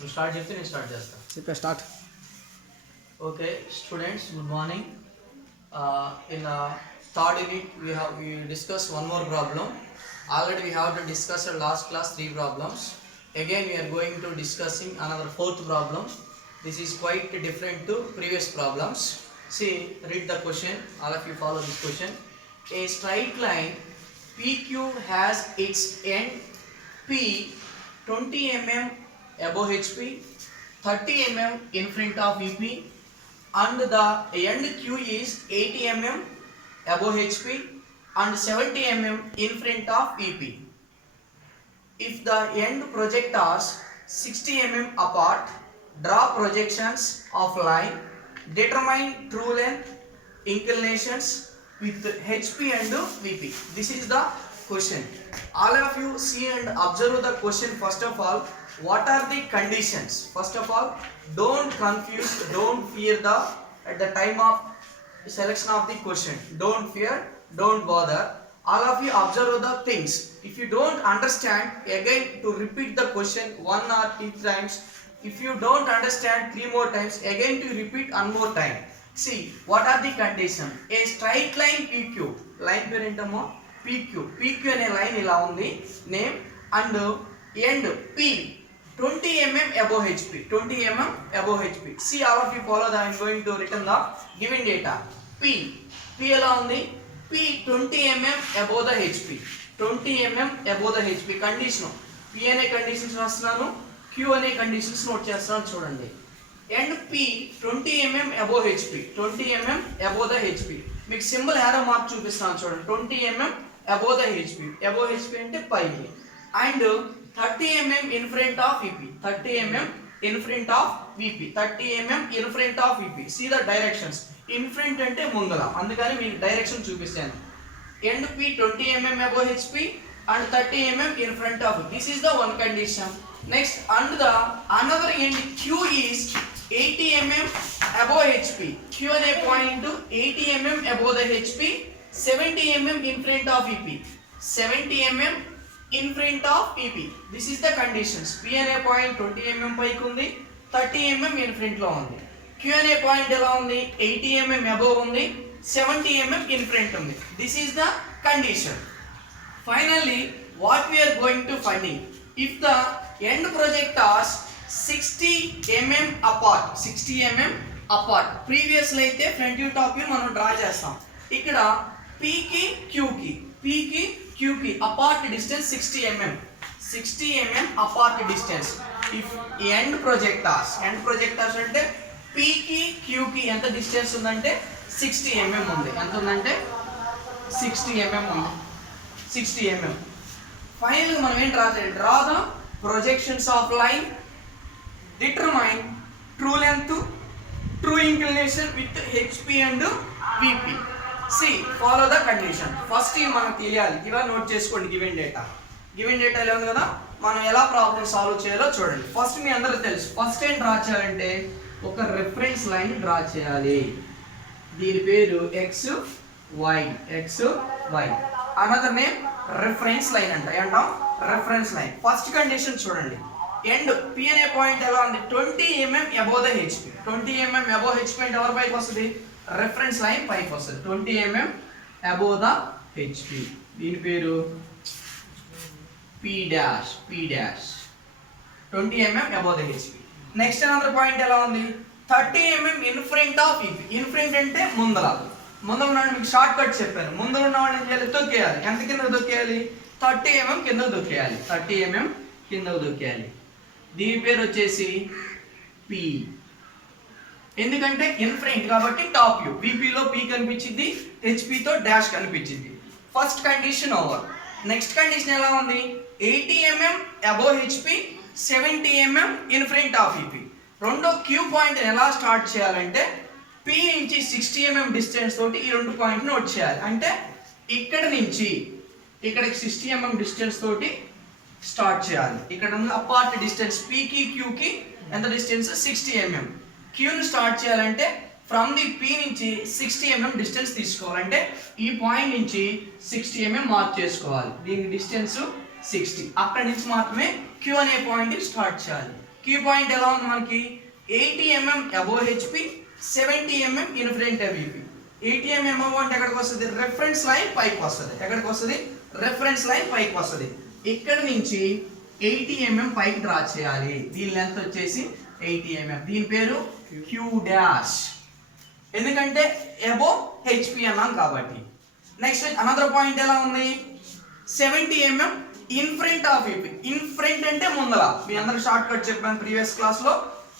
నువ్వు స్టార్ట్ చెప్తే నేను స్టార్ట్ చేస్తాను. చెప్పే start. Okay, students, good morning. In third unit, we discussed one more problem. Already we have to discuss last class 3 problems. Again, we are going to discussing another 4th problem. This is quite different to previous problems. See, read the question. All of you follow this question. A straight line PQ has its end P 20 mm above HP, 30 mm in front of VP, and the end Q is 80 mm above HP and 70 mm in front of VP. If the end projectors 60 mm apart, draw projections of line, determine true length, inclinations with HP and VP. This is the question. All of you see and observe the question. First of all, what are the conditions? First of all, don't confuse, don't fear at the time of selection of the question. Don't fear, don't bother. All of you observe the things. If you don't understand, again to repeat the question 1 or 2 times. If you don't understand 3 more times, again to repeat 1 more time. See, what are the conditions? A straight line PQ, line parentamo PQ అనే line ఇలా ఉంది name, and end P 20 mm above HP, 20 mm above HP. See, all of you follow that. I am going to written the given data. P ఎలా ఉంది? P 20 mm above the HP, 20 mm above the HP. Condition P అనే conditions రాస్తున్నాను, Q అనే conditions note చేస్తున్నాను చూడండి. End P 20 mm above HP, 20 mm above the HP. మీకు symbol arrow mark చూపిస్తున్నాను చూడండి. 20 mm above the HP, above HP అంటే పైకి, and 30 mm in front of VP, 30 mm in front of VP, 30 mm in front of VP. See the directions. In front అంటే ముందల, అందుకని మీకు direction చూపిస్తాను. End P 20 mm above HP and 30 mm in front of it. This is the one condition. Next, and the another end Q is 80 mm above HP. Q అనే point 80 mm above the HP, 70 mm in front of VP, 70 mm in front of VP. This is the conditions. P అనే point 20 mm పైకి ఉంది, 30 mm in front లో ఉంది. Q అనే point ఎలా ఉంది? 80 mm above ఉంది, 70 mm in front ఉంది. This is the condition. Finally, what we are going to finding, if the end projectors 60 mm apart, 60 mm apart, previously అయితే ఫ్రంట్ వ్యూ టాప్ వ్యూ మనం draw చేస్తాం. ఇక్కడ P కి Q కి apart distance 60 mm, 60 mm apart distance. If end projectors అంటే P కి Q కి ఎంత డిస్టెన్స్ ఉందంటే 60 mm ఉంది. ఎంత ఉందంటే 60 mm ఉంది, 60 mm. ఫైనల్ మనం ఏం డ్రా చేయాలి? Draw the projections of line, determine true length, true inclination with HP and VP. See, follow the condition. First మనకు తెలియాలి, ఇలా నోట్ చేసుకోండి. గివెన్ డేటా ఎలా ఉంది కదా, మనం ఎలా ప్రాబ్లమ్ సాల్వ్ చేయాలో చూడండి. ఫస్ట్ మీ అందరికి తెలుసు, ఫస్ట్ ఏం డ్రా చేయాలంటే ఒక రెఫరెన్స్ లైన్ డ్రా చేయాలి. దీని పేరు XY. Another name reference line అంటాం, రెఫరెన్స్ లైన్. ఫస్ట్ కండిషన్ చూడండి, ఎండ్ P అనే పాయింట్ ఎలా ఉంది? 20 mm above the HP. 20 mm above HP అంటే ఎవరి పైకి వస్తుంది? రెఫరెన్స్ లైన్ పైకి వస్తుంది. 20 mm above the HP. దీని పేరు P dash. 20 mm above the HP. Next another point ఎలా ఉంది? 30 mm in front of VP. in front అంటే ముందర ఉన్నాడు. మీకు షార్ట్ కట్ చెప్పాను. ముందర ఉన్నవాడిని ఏం చేయాలి? తొక్కేయాలి. ఎంత కింద తొక్కేయాలి? 30 mm కింద తొక్కేయాలి, 30 mm కింద తొక్కేయాలి. దీని పేరు వచ్చేసి P. ఎందుకంటే ఇన్ ఫ్రంట్ కాబట్టి టాప్ వ్యూ. VP లో P కనిపించింది, HP తో డాష్ కనిపించింది. First condition over. Next condition ఎలా ఉంది? 80 mm above HP, 70 mm in front of VP. రెండో Q పాయింట్ ఎలా స్టార్ట్ చేయాలంటే P నుంచి 60 mm డిస్టెన్స్ తోటి ఈ రెండు పాయింట్ నోట్ చేయాలి. అంటే ఇక్కడ నుంచి ఇక్కడికి 60 mm డిస్టెన్స్ తోటి స్టార్ట్ చేయాలి. ఇక్కడ ఉన్న అపార్ట్ డిస్టెన్స్ P కి Q కి ఎంత డిస్టెన్స్? 60 mm. Q ని స్టార్ట్ చేయాలంటే ఫ్రమ్ ది P నుంచి 60 mm డిస్టెన్స్ తీసుకోవాలంటే ఈ పాయింట్ నుంచి 60 mm మార్క్ చేసుకోవాలి. దీని డిస్టెన్స్ 60. అక్కడి నుంచి మాత్రమే Q అనే పాయింట్ స్టార్ట్ చేయాలి. క్యూ పాయింట్ ఎలా ఉంది మనకి 80 mm above HP 70 mm in front of VP 80 mm above అంటే ఎక్కడికి వస్తుంది రెఫరెన్స్ లైన్ పైకి వస్తుంది ఎక్కడికి వస్తుంది రెఫరెన్స్ లైన్ పైకి వస్తుంది ఇక్కడ నుంచి 80 mm పైకి డ్రా చేయాలి దీని లెంత్ వచ్చేసి 80 mm దీని పేరు క్యూ డాష్ ఎందుకంటే అబోవ్ హెచ్పి అన్నాం కాబట్టి నెక్స్ట్ అనదర్ పాయింట్ ఎలా ఉంది 70 mm in front of VP in front అంటే ముందల మీ అందరికి షార్ట్ కట్ చెప్పాను ప్రీవియస్ క్లాస్ లో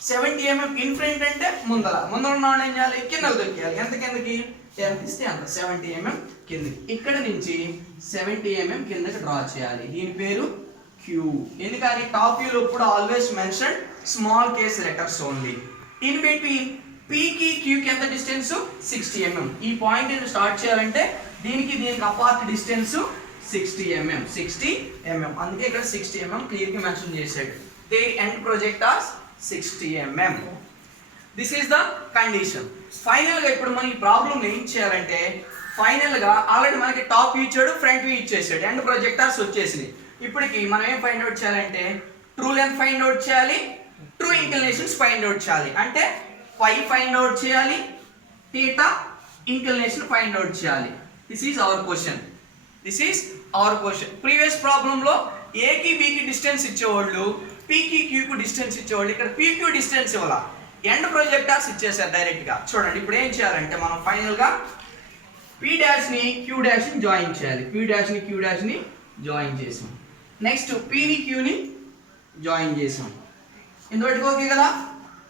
70 mm ఇన్ ఫ్రంట్ అంటే ముందల ఉన్న ఏం చేయాలి కిందకి దొరికేయాలి ఎంత కిందకి ఎంత ఇస్తే అంత 70 mm కిందకి ఇక్కడ నుంచి 70 mm కిందకి డ్రా చేయాలి దీని పేరు క్యూ ఎందుకని టాప్ వ్యూ లో కూడా always mention small case letters only in between P కి Q కి ఎంత డిస్టెన్స్ 60 mm ఈ పాయింట్ ని స్టార్ట్ చేయాలంటే దీనికి అపార్ట్ డిస్టెన్స్ 60 mm 60 mm అందుకే ఇక్కడ 60 mm క్లియర్ గా మెన్షన్ చేశాడు the end projectors 60 mm this is the condition final గా ఇప్పుడు మనం ఈ ప్రాబ్లం ఏం చేయాలంటే ఫైనల్ గా ఆల్రెడీ మనకి టాప్ వ్యూ ఇచ్చాడు ఫ్రంట్ వ్యూ ఇచ్చేసాడు ఎండ్ ప్రొజెక్టార్స్ వచ్చేసినాయి ఇప్పటికి మనం ఏం ఫైండ్ అవుట్ చేయాలంటే ట్రూ లెంత్ ఫైండ్ అవుట్ చేయాలి ట్రూ ఇంక్లినేషన్స్ ఫైండ్ అవుట్ చేయాలి అంటే phi ఫైండ్ అవుట్ చేయాలి theta ఇంక్లినేషన్ ఫైండ్ అవుట్ చేయాలి this is our question previous problem లో a కి b కి డిస్టెన్స్ ఇచ్చేవాళ్ళు p కి q కి డిస్టెన్స్ ఇచ్చేవాళ్ళు ఇక్కడ p q డిస్టెన్స్ ఇవ్వాల ఎండ్ ప్రొజెక్టార్స్ ఇచ్చేసారు డైరెక్ట్ గా చూడండి ఇప్పుడు ఏం చేయాలంటే మనం ఫైనల్ గా p డాష్ ని q డాష్ ని జాయిన్ చేయాలి p డాష్ ని q డాష్ ని జాయిన్ చేసాం నెక్స్ట్ p ని q ని జాయిన్ చేసాం ఇంతవరకు ఓకే కదా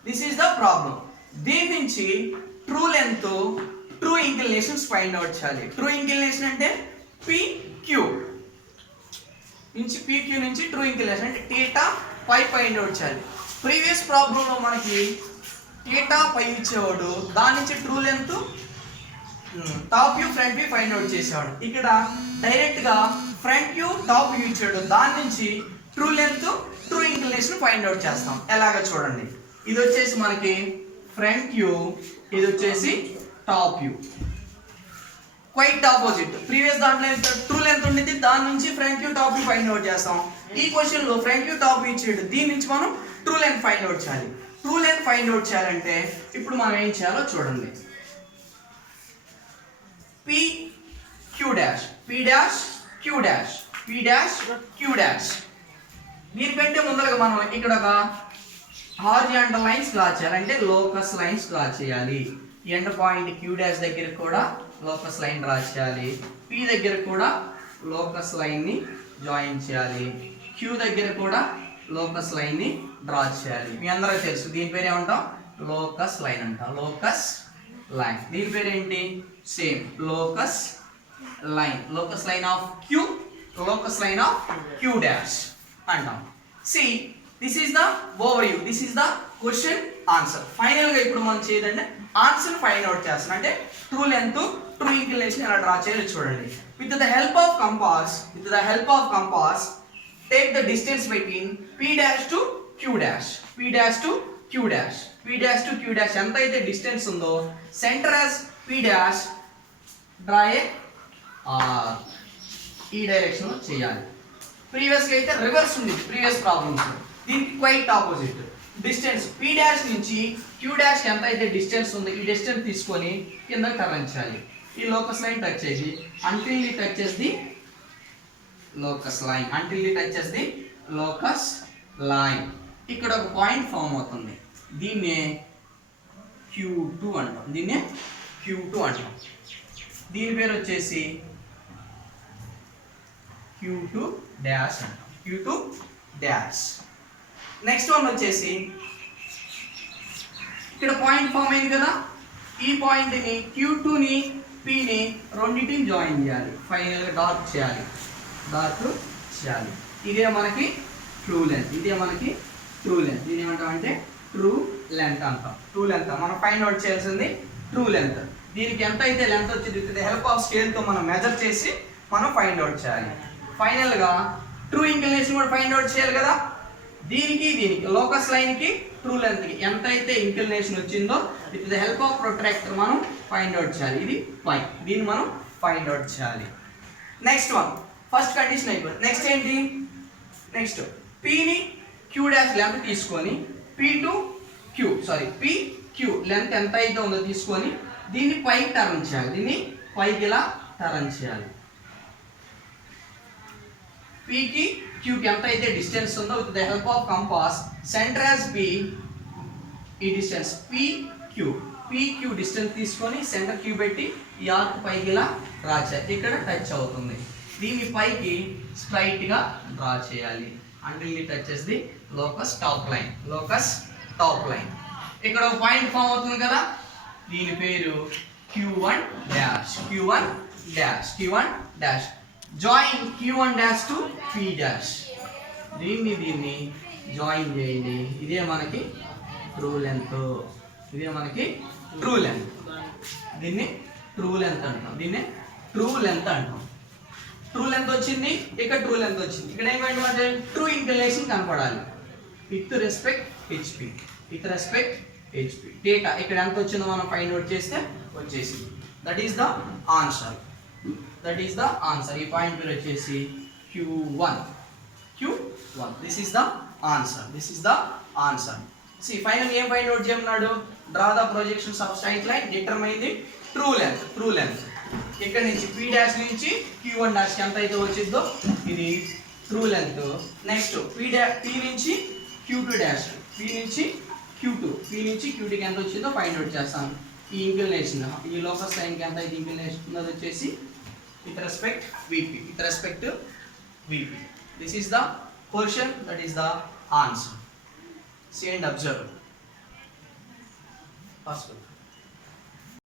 దిస్ ఈజ్ ద ప్రాబ్లం దీని నుంచి true length true inclinations find out చేయాలి ట్రూ ఇంక్లినేషన్ అంటే PQ నుంచి PQ నుంచి ట్రూ ఇంక్లినేషన్ అంటే θ పై ఫైండ్ అవుట్ చేయాలి ప్రీవియస్ ప్రాబ్లం లో మనకి θ పై ఇచ్చేవాడు దాని నుంచి true length top view front view find out చేసేవాడు ఇక్కడ డైరెక్ట్ గా ఫ్రంట్ వ్యూ టాప్ వ్యూ ఇచ్చాడు దాని నుంచి true length true inclination find out చేస్తాం ఎలాగో చూడండి ఇది వచ్చేసి మనకి ఫ్రంట్ వ్యూ ఇది వచ్చేసి top view quite opposite previous దాంట్లో ట్రూ లెంత్ ఉండింది దాని నుంచి front view top view find out చేస్తాం ఈ క్వశ్చన్ లో ఫ్రంట్ వ్యూ టాప్ వ్యూ ఇచ్చాడు దీని నుంచి మనం ట్రూ లెంత్ ఫైండ్ అవుట్ చేయాలి ట్రూ లెంత్ ఫైండ్ అవుట్ చేయాలంటే ఇప్పుడు మనం ఏం చేయాలో చూడండి Q dash P dash Q dash P dash Q dash దీనికంటే ముందరగా మనం ఇక్కడ ఒక హారిజాంటల్ లైన్స్ డ్రా చేయాలి అంటే లోకస్ లైన్స్ డ్రా చేయాలి ఎండ్ పాయింట్ Q డాష్ దగ్గర కూడా లోకస్ లైన్ డ్రా చేయాలి P దగ్గర కూడా లోకస్ లైన్ ని జాయిన్ చేయాలి Q దగ్గర కూడా లోకస్ లైన్ ని డ్రా చేయాలి మీ అందరికీ తెలుసు దీని పేరు ఏమంటాం లోకస్ లైన్ అంటాం లోకస్ లైన్ దీని పేరు ఏంటి same locus line of Q locus line of Q dash అంటాం see this is the overview this is the question answer final గా ఇప్పుడు మనం చేయదండి ఆన్సర్ ఫైండ్ అవుట్ చేస్తాం అంటే ట్రూ లెంత్ ట్రూ ఇంక్లినేషన్ ఎలా డ్రా చేయాలో చూడండి with the help of compass take the distance between P dash to Q dash P dash to Q dash P dash to Q dash ఎంత అయితే distance ఉందో centre as P dash draw ఏ ఈ direction లో చేయాలి previous గా అయితే reverse ఉంది ప్రీవియస్ ప్రాబ్లమ్స్ దీనికి quite opposite distance P dash నుంచి Q డాష్ ఎంత అయితే డిస్టెన్స్ ఉందో ఈ డిస్టెన్స్ తీసుకొని కింద తరలించాలి ఈ లోకస్ లైన్ టచ్ చేసి until it touches the locus line ఇక్కడ ఒక పాయింట్ ఫామ్ అవుతుంది దీన్నే Q2 అంటాం దీని పేరు వచ్చేసి Q2 డాష్ అంటాం Q2 డాష్ నెక్స్ట్ వన్ వచ్చేసి ఇక్కడ పాయింట్ ఫామ్ అయింది కదా ఈ పాయింట్ ని Q2 ని P ని రెండింటిని జాయిన్ చేయాలి ఫైనల్ గా డార్క్ చేయాలి ఇదే మనకి ట్రూ లెంత్ దీని ఏమంటామంటే ట్రూ లెంత్ అంటాం మనం ఫైండ్ అవుట్ చేయాల్సింది ట్రూ లెంత్ దీనికి ఎంత అయితే లెంత్ వచ్చింది with the help of scale తో మనం మెజర్ చేసి మనం ఫైండ్ అవుట్ చేయాలి ఫైనల్ గా ట్రూ ఇంక్లినేషన్ కూడా ఫైండ్ అవుట్ చేయాలి కదా దీనికి లోకస్ లైన్ కి ట్రూ లెంత్ కి ఎంత అయితే ఇంక్లినేషన్ వచ్చిందో with the help of protractor మనం ఫైండ్ అవుట్ చేయాలి ఇది పై దీన్ని మనం ఫైండ్ అవుట్ చేయాలి నెక్స్ట్ వన్ ఫస్ట్ కండిషన్ అయిపోయింది నెక్స్ట్ ఏంటి P ని Q' డాష్ లెంత్ తీసుకొని పీ క్యూ లెంత్ ఎంత అయితే ఉందో తీసుకొని దీన్ని పైకి టర్న్ చేయాలి. దీన్ని పైకి ఇలా టర్న్ చేయాలి. పీకి క్యూకి ఎంత అయితే డిస్టెన్స్ ఉందో with the help of compass centre as P, ఈ డిస్టెన్స్ పీ క్యూ డిస్టెన్స్ తీసుకొని సెంటర్ క్యూ పెట్టి ఈ ఆర్క్ పైకి ఇలా డ్రా చేయాలి. ఇక్కడ టచ్ అవుతుంది. దీన్ని పైకి స్ట్రైట్ గా డ్రా చేయాలి until it touches the locus top line. ఇక్కడ ఒక పాయింట్ ఫామ్ అవుతుంది కదా, దీని పేరు Q1 dash join Q1 dash to P dash. దీన్ని జాయిన్ చేయండి. ఇదే మనకి ట్రూ లెంత్. దీన్ని ట్రూ లెంత్ అంటాం. ట్రూ లెంత్ వచ్చింది. ఇక్కడ ట్రూ లెంత్ వచ్చింది. ఇక్కడ ఏమంటే ట్రూ ఇంక్లినేషన్ కనపడాలి విత్ రెస్పెక్ట్ హెచ్పి డేటా. ఇక్కడ ఎంత వచ్చిందో మనం ఫైండ్ అవుట్ చేస్తే వచ్చేసింది. That is the answer. ఈ పాయింట్ పేరు వచ్చేసి Q1. This is the answer. See, final ఏం ఫైండ్ అవుట్ చేయమన్నాడు? Draw the projections of straight line, determine the true length. ఇక్కడ నుంచి P డాష్ నుంచి Q1 డాష్ ఎంత అయితే వచ్చిందో ఇది ట్రూ లెంత్. నెక్స్ట్ P నుంచి Q2 డాష్, P నుంచి Q2 కి ఎంత వచ్చిందో ఫైండ్ అవుట్ చేస్తాను. ఈ ఇంక్లినేషన్, ఈ లోకస్ లైన్ కి ఎంత అయితే ఇంక్లినేషన్ ఉన్నది వచ్చేసి with respect VP. This is the question, that is the answer. See and observe. Possible.